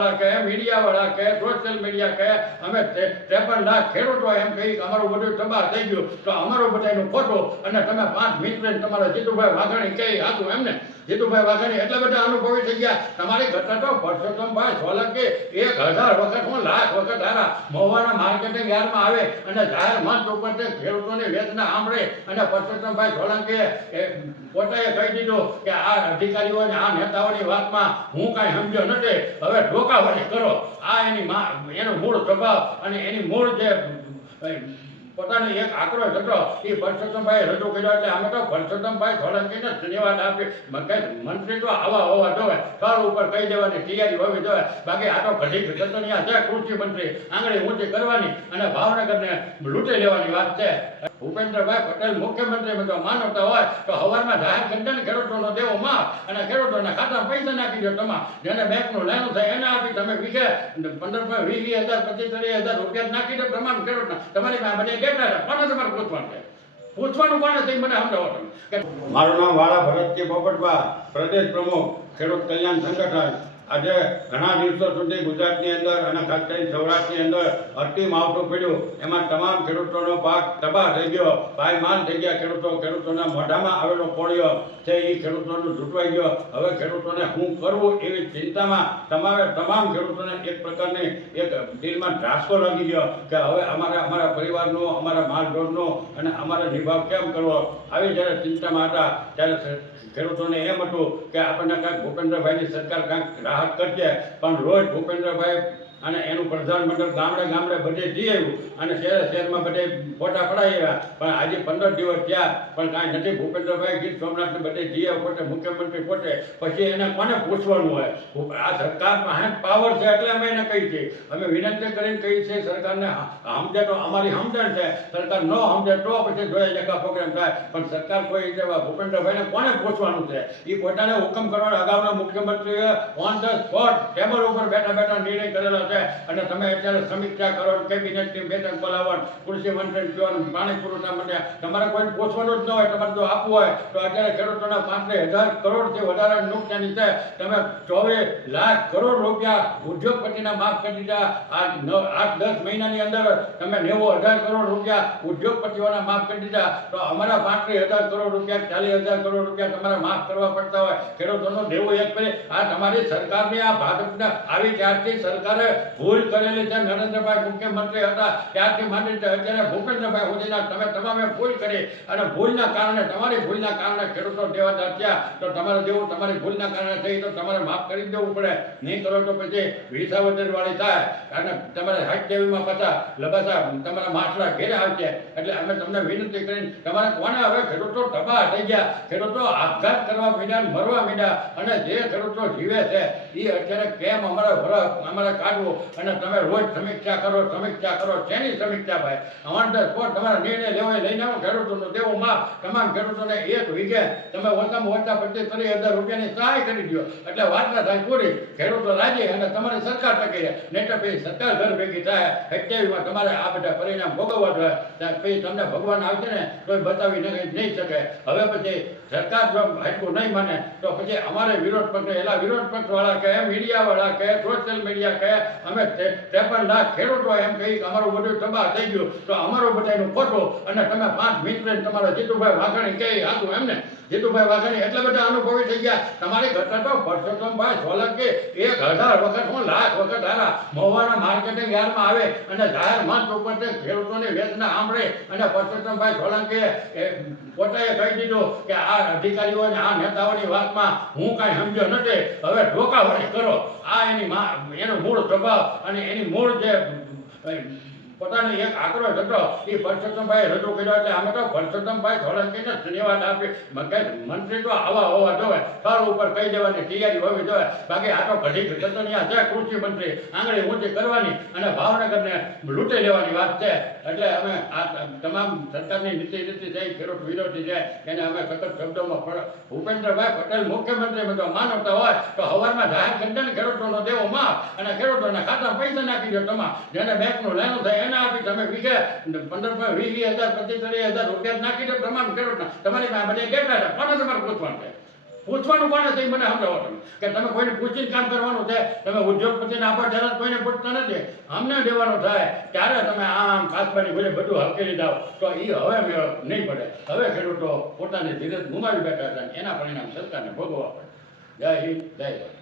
કે મીડિયા વાળા કે સોશિયલ મીડિયા કે, અમે ત્રેપન લાખ ખેડૂતો એમ કહી અમારું બધું તબાહ થઈ ગયું. તો અમારો બધાનો ફોટો અને તમે પાંચ મિત્ર તમારા જીતુભાઈ વાઘાણી કહી હતું એમને જીતુભાઈ વાઘાણી, એટલા બધા અનુભવી થઈ ગયા. તમારે ઘટના તો પરસોત્તમભાઈ સોલંકી એક હજાર વખત હું લાખ વખત હારા મહુવાના માર્કેટિંગ યાર્ડમાં આવે અને જાહેર મંચ ઉપર તે ખેડૂતોની વેદના સાંભળે. અને પરસોત્તમભાઈ સોલંકીએ પોતાએ કહી દીધું કે આ અધિકારીઓ અને આ નેતાઓની વાતમાં હું કાંઈ સમજ્યો નથી. હવે ઢોકાવાળી કરો. આ એની એનો મૂળ સ્વભાવ અને એની મૂળ જે પોતાનો એક આક્રોશ હતો. એ પરસોત્તમભાઈ રજૂ કર્યો એટલે અમે તો પરસોત્તમભાઈ સોલંકીને ધન્યવાદ આપીએ મગજ મંત્રી તો આવા હોવા જોવે. સ્થળ ઉપર કહી દેવાની તૈયારી હોવી જોઈએ બાકી આ તો ઘડી ચતનિયા છે કૃષિ મંત્રી. આંગળી ઊંચી કરવાની અને ભાવનગરને લૂંટી લેવાની વાત છે. ભૂપેન્દ્રભાઈ પટેલ મુખ્યમંત્રી બધો માનવતા હોય તો હવારમાં જાહેર ખંડન ખેડૂતોનો દેવો માફ અને ખેડૂતોના ખાતા પૈસા નાખી દો તમામ. જેને બેંકનું લેણું થાય એને આપી તમે વીઘે પંદર વીસ વીસ હજાર, પચીસ, ત્રીસ હજાર રૂપિયા નાખી દો તમામ ખેડૂતના. તમારી પાસે બધે છે. કોને તમારે પૂછવાનું છે? પૂછવાનું કોને છે મને સમજાવો તમે. મારું નામ વાળા ભરતજી પોપટભા પ્રદેશ પ્રમુખ, ખેડૂત કલ્યાણ સંગઠન. આજે ઘણા દિવસો સુધી ગુજરાતની અંદર અને ખાસ કરીને સૌરાષ્ટ્રની અંદર અતિ માવઠું પડ્યું. એમાં તમામ ખેડૂતોનો પાક તબાહ થઈ ગયો. પાયમાલ થઈ ગયા ખેડૂતો. ખેડૂતોના મોઢામાં આવેલો પોળિયો છે એ ખેડૂતોનું તૂટવાઈ ગયો. હવે ખેડૂતોને શું કરવું એવી ચિંતામાં તમારે તમામ ખેડૂતોને એક પ્રકારની એક દિલમાં ધ્રાસકો લાગી ગયો કે હવે અમારા અમારા પરિવારનો, અમારા માલઢોરનો અને અમારે નિભાવ કેમ કરવો? આવી જ્યારે ચિંતામાં હતા, ત્યારે ખેડૂતોને એમ હતું કે આપણને કાંઈક ભૂપેન્દ્રભાઈની સરકાર કાંઈક રાહત કરશે પણ રોજ ભૂપેન્દ્રભાઈ અને એનું પ્રધાનમંત્રી ગામડે ગામડે બધે જઈ આવ્યું. અને શહેર શહેરમાં બધે ફોટા પડાવી આવ્યા. પણ આજે પંદર દિવસ થયા, પણ કાંઈ નથી. ભૂપેન્દ્રભાઈ, ગીર સોમનાથને બધે જઈ આવ્યા પોતે, મુખ્યમંત્રી પોતે. પછી એને કોને પૂછવાનું હોય? આ સરકાર પાસે પાવર છે એટલે અમે એને કહી છે. અમે વિનંતી કરીને કહી છે, સરકારને સમજે તો અમારી સમજણ છે. સરકાર ન સમજે તો પછી જોયા જગા પ્રોગ્રામ થાય. પણ સરકાર કોઈ જેવા ભૂપેન્દ્રભાઈને કોને પૂછવાનું છે? એ પોતાને હુકમ કરવાના અગાઉના મુખ્યમંત્રીએ ઓન ધ સ્પોટ ટેબલ ઉપર બેઠા બેઠા નિર્ણય કરેલો છે. અને તમે અત્યારે સમીક્ષા કરો કેબિનેટની બેઠક બોલાવો કૃષિ મંત્રી કહેવાનું પાણી પુરવઠા માટે. તમારે કોઈ પૂછવાનું જ ન હોય, તમારે જો આપવું હોય, તો અત્યારે ખેડૂતોના પાંત્રીસ હજાર કરોડથી વધારે નુકસાની છે. તમે ચોવીસ લાખ કરોડ રૂપિયા ઉદ્યોગપતિના માફ કરી દીધા. આ નવ આઠ, દસ મહિનાની અંદર તમે નેવું હજાર કરોડ રૂપિયા ઉદ્યોગપતિઓના માફ કરી દીધા. તો અમારા પાંત્રીસ હજાર કરોડ રૂપિયા, ચાલીસ હજાર કરોડ રૂપિયા તમારે માફ કરવા પડતા હોય. ખેડૂતોનો દેવો એક કરી આ તમારી સરકારની આ ભાજપના આવી ત્યારથી સરકારે ભૂલ કરેલી છે. નરેન્દ્રભાઈ મુખ્યમંત્રી હતા. ત્યારથી માંડીને અત્યારે ભૂપેન્દ્રભાઈ સુધીના તમે તમામે ભૂલ કરી અને ભૂલના કારણે, તમારી ભૂલના કારણે ખેડૂતો દેવાદાર થયા. તો તમારે જેવું તમારી ભૂલના કારણે થઈ તો તમારે માફ કરી દેવું પડે. નહીં કરો તો પછી વિસાવદર વાળી થાય. અને તમારે હાથ દેવીમાં પાછા લબાસા, તમારા માછલા ઘેરે આવશે. એટલે અમે તમને વિનંતી કરીને તમારે કોને હવે ખેડૂતો તબાહ થઈ ગયા? ખેડૂતો આપઘાત કરવા મીડા, મરવા મીડ્યા અને જે ખેડૂતો જીવે છે એ અત્યારે કેમ અમારા અમારે કાઢવું? અને તમે રોજ સમીક્ષા કરો સમીક્ષા કરો, શેની સમીક્ષા ભાઈ? ઓન ધ સ્પોટ તમારા નિર્ણય લેવો લઈને આવો ખેડૂતોનો, દેવો માફ. તમામ ખેડૂતોને એક વીઘે તમે ઓછામાં ઓછા પચીસ ત્રીસ હજાર રૂપિયાની સહાય કરી દો એટલે વાતના થાય પૂરી. ખેડૂતો રાજી અને તમારી સરકાર ટકી રહે. નહીં તો પછી સરકાર ઘર ભેગી થાય. સત્યાવીસમાં તમારે આ બધા પરિણામ ભોગવવા જોઈએ. ત્યાં પછી તમને ભગવાન આવશે ને તો બતાવી નહીં શકે. હવે પછી સરકાર જો હટકું નહીં માને, તો પછી અમારે વિરોધ પક્ષ એલા વિરોધ પક્ષ વાળા કે મીડિયા વાળા કે સોશિયલ મીડિયા કે અમે ત્રે- ત્રેપન લાખ ખેડૂતો એમ કહી કે અમારું બધું તબાહ થઈ ગયું. તો અમારો બધાનો ફોટો અને તમે પાંચ મિત્ર તમારા જીતુભાઈ વાઘાણી કહે હતું એમને જીતુભાઈ વાઘાણી એટલા બધા અનુભવી થઈ ગયા. તમારે ઘટના તો પરસોત્તમભાઈ સોલંકી એક હજાર વખત હું લાખ વખત હારા મહુવાના માર્કેટિંગ યાર્ડમાં આવે અને જાહેર મંચ ઉપર તે ખેડૂતોની વેદના સાંભળે. અને પરસોત્તમભાઈ સોલંકીએ પોતાએ કહી દીધું કે આ અધિકારીઓ અને આ નેતાઓની વાતમાં હું કાંઈ સમજ્યો નથી. હવે ઢોકાવાળી કરો. આ એની એનો મૂળ પ્રભાવ અને એની મૂળ જે પોતાનો એક આક્રોશ હતો. એ પરસોત્તમભાઈ રજૂ કર્યો એટલે અમે તો પરસોત્તમભાઈ સોલંકીને ધન્યવાદ આપી. મંત્રી તો આવા હોવા જોઈએ. સ્થળ ઉપર કહી દેવાની તૈયારી હોવી જોઈએ. બાકી આ તો ઘડી ચતનિયા છે કૃષિ મંત્રી. આંગળી ઊંચી કરવાની અને ભાવનગરને લૂંટી લેવાની વાત છે. એટલે અમે આ તમામ સરકારની નીતિ નીતિ છે ખેડૂત વિરોધી છે. એને અમે સખત શબ્દોમાં ભૂપેન્દ્રભાઈ પટેલ મુખ્યમંત્રી બધો માનવતા હોય તો હવારમાં જાહેર ખેડૂતોનો દેવો માફ અને ખેડૂતોના ખાતા પૈસા નાખી દો તમા જેને બેંકનું લેણું થાય એને આપી તમે વીઘે પંદર વીસ વીસ હજાર, પચીસ, ત્રીસ હજાર રૂપિયા નાખી પ્રમાણ ખેડૂતના તમારી પાસે કેટલા હતા કોને તમારે પૂછવાનું છે? પૂછવાનું કોને છે મને સમજાવો તમે. કે તમે કોઈને પૂછીને કામ કરવાનું છે, તમે ઉદ્યોગપતિને આપો ત્યારે કોઈને પૂછતા નથી. અમને દેવાનું થાય. ત્યારે તમે આમ કાચબાની ભલે બધું હકેલી દાવ તો એ હવે મેળ નહીં પડે. હવે ખેડૂતો પોતાની ધીરજ ગુમાવી બેઠા હતા એના પરિણામ સરકારને ભોગવવા પડે. જય હિન્દ, જય ભારત.